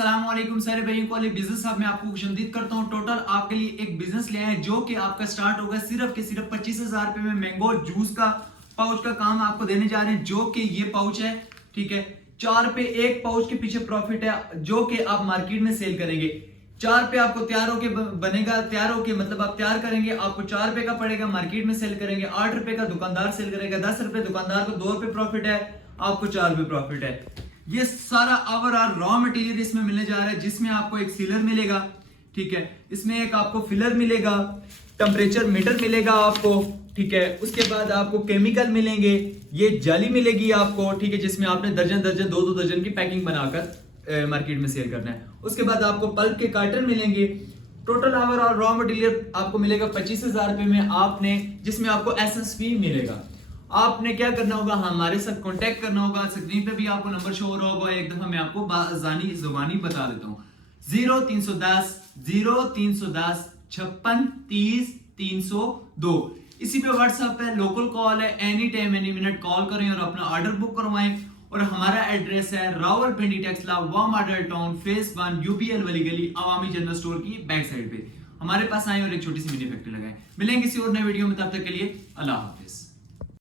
अस्सलाम वालेकुम सारे भाइयों को बिजनेस हब में आपको खुशामदीद करता हूं। टोटल आपके लिए एक बिजनेस ले आए जो कि आपका स्टार्ट होगा सिर्फ के सिर्फ 25,000 रुपए में। मैंगो जूस का पाउच का काम आपको देने जा रहे हैं, जो कि ये पाउच है, ठीक है। 4 रुपए एक पाउच के पीछे प्रॉफिट है, जो कि आप मार्केट में सेल करेंगे। 4 रुपए आपको तैयार होके बनेगा, तैयार होके मतलब आप तैयार करेंगे, आपको 4 रुपए का पड़ेगा, मार्केट में सेल करेंगे। 8 रुपए का दुकानदार सेल करेगा, 10 रुपए दुकानदार को, 2 रुपए प्रॉफिट है, आपको 4 रुपए प्रॉफिट है। ये सारा ओवरऑल रॉ मटेरियल इसमें मिलने जा रहा है, जिसमें आपको एक सीलर मिलेगा, ठीक है। इसमें एक आपको फिलर मिलेगा, टेम्परेचर मीटर मिलेगा आपको, ठीक है। उसके बाद आपको केमिकल मिलेंगे, ये जाली मिलेगी आपको, ठीक है, जिसमें आपने दर्जन दर्जन 2-2 दर्जन की पैकिंग बनाकर मार्केट में सेल करना है। उसके बाद आपको पल्प के कार्टन मिलेंगे। टोटल ओवरऑल रॉ मटेरियल आपको मिलेगा 25,000 रुपए में, आपने जिसमें आपको एसएसपी मिलेगा। आपने क्या करना होगा, हमारे साथ कांटेक्ट करना होगा। स्क्रीन पे भी आपको नंबर शो हो रहा होगा, एक दफा मैं आपको बाज़ानी ज़ुबानी बता देता हूँ। 0310 0310 56 30 302। इसी पे व्हाट्सएप पे लोकल कॉल है, any time any minute call करें और अपना ऑर्डर बुक करवाएं। और हमारा एड्रेस है रावलपिंडी टेक्सला वा मॉडल टाउन फेज 1 यूपीएल वाली गली, अवामी जनरल स्टोर की बैक साइड पे। हमारे पास आए और एक छोटी सी मिनी फैक्ट्री लगाएं। मिलेंगे किसी और नए वीडियो में, तब तक के लिए अल्लाह हाफिज।